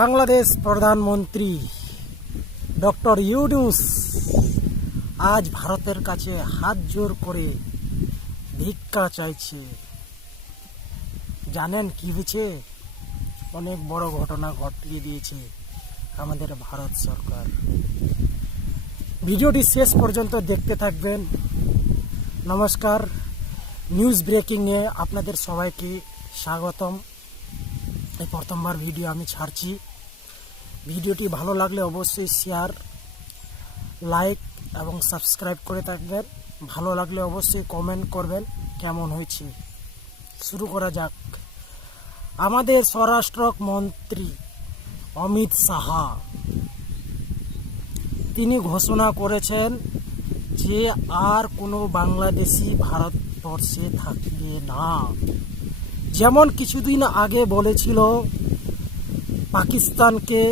বাংলাদেশ প্রধানমন্ত্রী ডক্টর ইউনূস আজ ভারতের কাছে হাত জোর করে ভিক্ষা চাইছে। জানেন কি হয়েছে? অনেক বড় ঘটনা ঘটিয়ে দিয়েছে আমাদের ভারত সরকার। ভিডিওটি শেষ পর্যন্ত দেখতে থাকবেন। নমস্কার, নিউজ ব্রেকিংয়ে আপনাদের সবাইকে স্বাগতম। এই প্রথমবার ভিডিও আমি ছাড়ছি। ভিডিওটি ভালো লাগলে অবশ্যই শেয়ার, লাইক এবং সাবস্ক্রাইব করে থাকবেন। ভালো লাগলে অবশ্যই কমেন্ট করবেন কেমন হয়েছে। শুরু করা যাক। আমাদের স্বরাষ্ট্র মন্ত্রী অমিত শাহ তিনি ঘোষণা করেছেন যে আর কোনো বাংলাদেশি ভারতবর্ষে থাকবে না। যেমন কিছুদিন আগে বলেছিল পাকিস্তানকে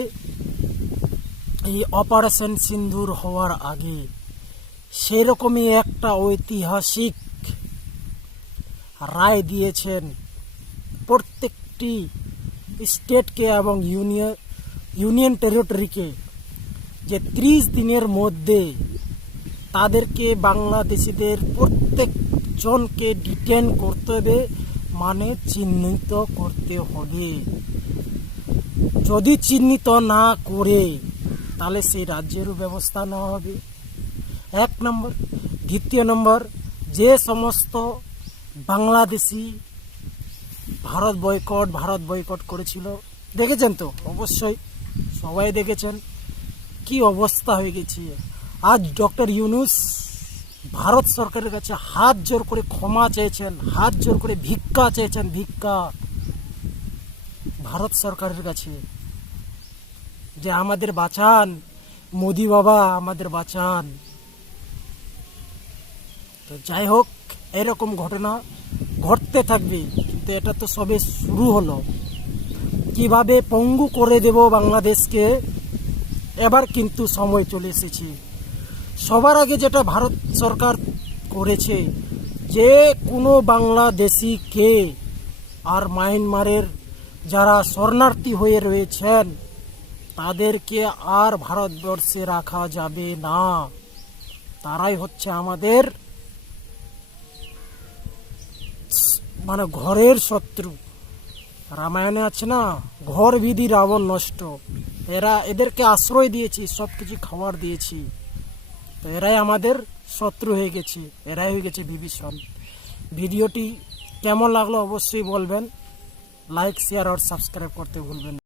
এই অপারেশন সিন্দুর হওয়ার আগে, সেরকমই একটা ঐতিহাসিক রায় দিয়েছেন প্রত্যেকটি স্টেটকে এবং ইউনিয়ন টেরিটরিকে, যে 30 দিনের মধ্যে তাদেরকে বাংলাদেশিদের প্রত্যেকজনকে ডিটেন করতে হবে, মানে চিহ্নিত করতে হবে। যদি চিহ্নিত না করে তাহলে সেই রাজ্যেরও ব্যবস্থা নেওয়া হবে, 1 নম্বর। দ্বিতীয় নম্বর, যে সমস্ত বাংলাদেশি ভারত বয়কট করেছিল, দেখেছেন তো? অবশ্যই সবাই দেখেছেন কি অবস্থা হয়ে গেছে। আজ ডক্টর ইউনূস ভারত সরকারের কাছে হাত জোর করে ক্ষমা চেয়েছেন, হাত জোর করে ভিক্ষা চেয়েছেন, ভিক্ষা ভারত সরকারের কাছে, যে আমাদের বাঁচান, মোদি বাবা আমাদের বাঁচান। তো যাই হোক, এরকম ঘটনা ঘটতে থাকবে, কিন্তু এটা তো সবে শুরু হলো। কিভাবে পঙ্গু করে দেব বাংলাদেশকে, এবার কিন্তু সময় চলে এসেছে। সবার আগে যেটা ভারত সরকার করেছে, যে কোনো বাংলাদেশিকে আর মায়ানমারের যারা শরণার্থী হয়ে রয়েছেন তাদেরকে আর ভারতবর্ষে রাখা যাবে না। তারাই হচ্ছে আমাদের মানে ঘরের শত্রু। রামায়ণে আছে না, ঘর বিধি রাবণ নষ্ট। এদেরকে আশ্রয় দিয়েছি, সব কিছু খাবার দিয়েছি, তো এরাই আমাদের শত্রু হয়ে গেছে, এরাই হয়ে গেছে বিভীষণ। ভিডিওটি কেমন লাগলো অবশ্যই বলবেন। লাইক, শেয়ার আর সাবস্ক্রাইব করতে ভুলবেন না।